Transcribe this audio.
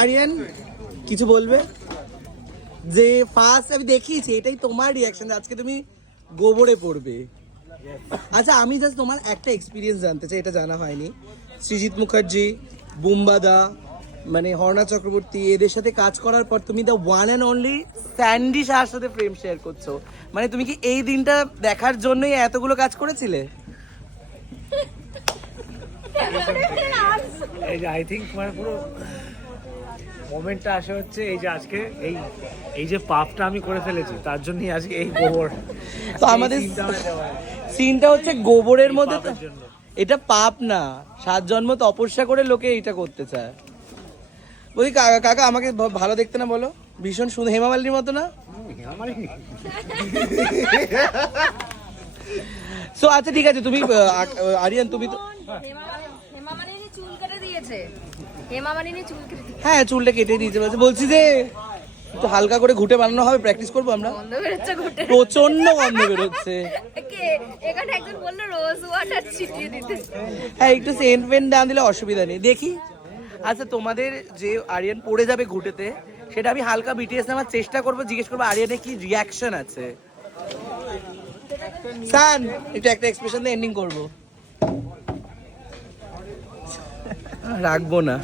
আরিয়ান কিছু বলবে? যে ফার্স্ট আমি দেখিয়েছি, এটাই তোমার রিয়াকশন, আজকে তুমি গোবরে পড়বে। আচ্ছা আমি জাস্ট তোমার একটা এক্সপিরিয়েন্স জানতে চাই, এটা জানা হয়নি। সৃজিত মুখার্জি, বুম্বাদা, মানে হর্ণা চক্রবর্তী, এদের সাথে কাজ করার পর তুমি the one and only Sandy শাহর সাথে ফ্রেম শেয়ার করছো, মানে তুমি কি এই দিনটা দেখার জন্যই এতগুলো কাজ করেছিলে? এই যে আই থিঙ্ক মানে পুরো মোমেন্টটা আসে হচ্ছে এই যে আজকে এই যে পাপটা আমি করে ফেলেছি তার জন্যই আজকে এই গোবর। তো আমাদের সিনটা হচ্ছে গোবরের মধ্যে, এটা পাপ না, 7 জন্ম তপস্যা করে লোকে এটা করতে চায়। বলি কাকা কাকা আমাকে ভালো দেখতে না বলো? ভীষণ সুন্দর, হেমা মালিনীর মতো না? সো আচ্ছা ঠিক আছে, তুমি আরিয়ান তুমি তো হ্যাঁ চুলটা কেটে দিয়েছে, বলছি যে একটু হালকা করে ঘুটে বানানো হবে, প্র্যাকটিস করবো আমরা। প্রচন্ড গন্ধ বেরোচ্ছে। হ্যাঁ একটু সেন্ট ফেন্ট না দিলে অসুবিধা নেই, দেখি। আচ্ছা তোমাদের যে আরিয়ান পড়ে যাবে ঘুটেতে, সেটা আমি হালকা বিটিএস নেওয়ার চেষ্টা করবো, জিজ্ঞেস করবো আরিয়ানের কি রিয়াকশন আছে। সান একটু একটা এক্সপ্রেশন দিয়ে এন্ডিং করবো, রাখবো না।